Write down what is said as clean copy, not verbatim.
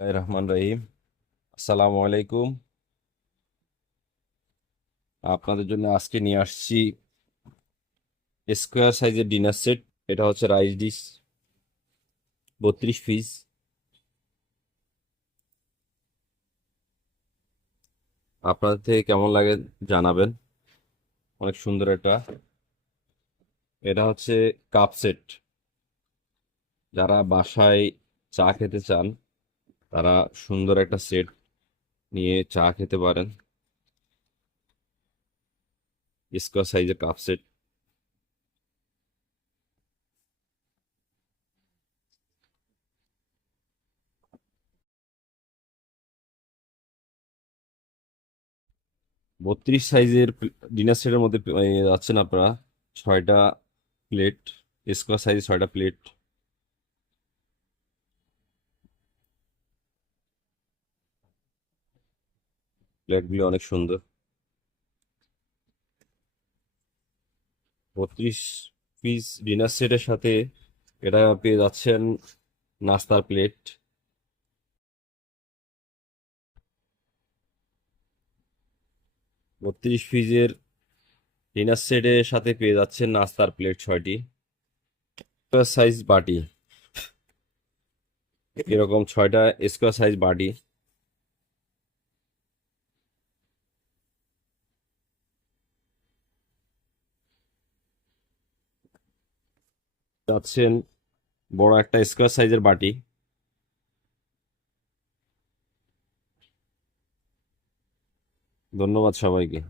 রহমান রহিম। আসসালামু আলাইকুম। আপনাদের জন্য আজকে নিয়ে আসছি স্কোয়ার সাইজের ডিনার সেট। এটা হচ্ছে রাইস ডিশ, 32 পিস। আপনাদের থেকে কেমন লাগে জানাবেন। অনেক সুন্দর এটা। এটা হচ্ছে কাপ সেট। যারা বাসায় চা খেতে চান তারা সুন্দর একটা সেট নিয়ে চা খেতে পারেন। স্কোয়ার সাইজের কাপ সেট। 32 সাইজের ডিনার সেটের মধ্যে যাচ্ছেন আপনারা 6টা প্লেট। স্কোয়ার সাইজের 6টা প্লেট। প্লেটগুলি অনেক সুন্দর। 32 পিস ডিনার সেটের সাথে এটা পেয়ে যাচ্ছেন নাস্তার প্লেট। 32 পিসের ডিনার সেটের সাথে পেয়ে যাচ্ছেন নাস্তার প্লেট 6টি। স্কোয়ার সাইজ বাটি, এরকম 6টা স্কোয়ার সাইজ বাটি যাচ্ছেন। বড় একটা স্কোয়ার সাইজের বাটি। ধন্যবাদ সবাইকে।